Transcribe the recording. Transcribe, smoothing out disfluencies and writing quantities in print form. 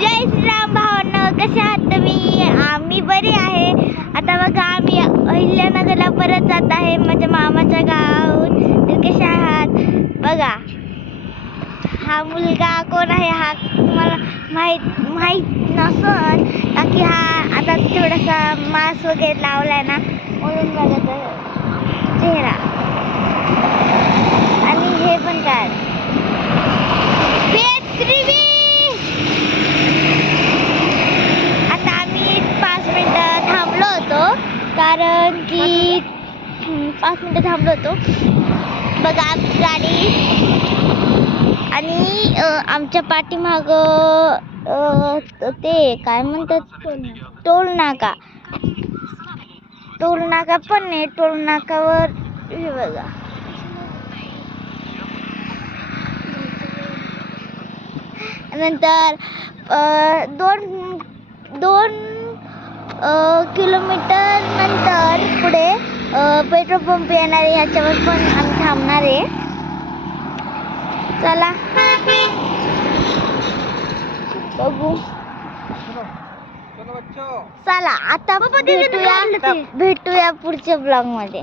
जय श्रीराम भावांनो, कसे आहात तुम्ही? आम्ही बरे आहे. आता बघा आम्ही अहिल्यानगरला परत जात आहे माझ्या मामाच्या गावाहून. तर कसे आहात बघा. हा मुलगा कोण आहे हा तुम्हाला माहित नसन का की हा आता थोडासा मास्क वगैरे लावलाय ना म्हणून बघा चेहरा. आणि हे पण काय आता आम्ही 5 मिनिटं थांबलो होतो कारण की 5 मिनिटं थांबलो होतो. बघा आमची गाडी आणि आमच्या पाठीमाग ते काय म्हणतात टोल नाका पण आहे. टोल नाकावर हे बघा नंतर 2 किलोमीटर नंतर पुढे पेट्रोल पंप येणार आहे. ह्याच्यावर पण आम्ही थांबणार आहे. चला बघू. चला आता भेटूया पुढच्या ब्लॉग मध्ये.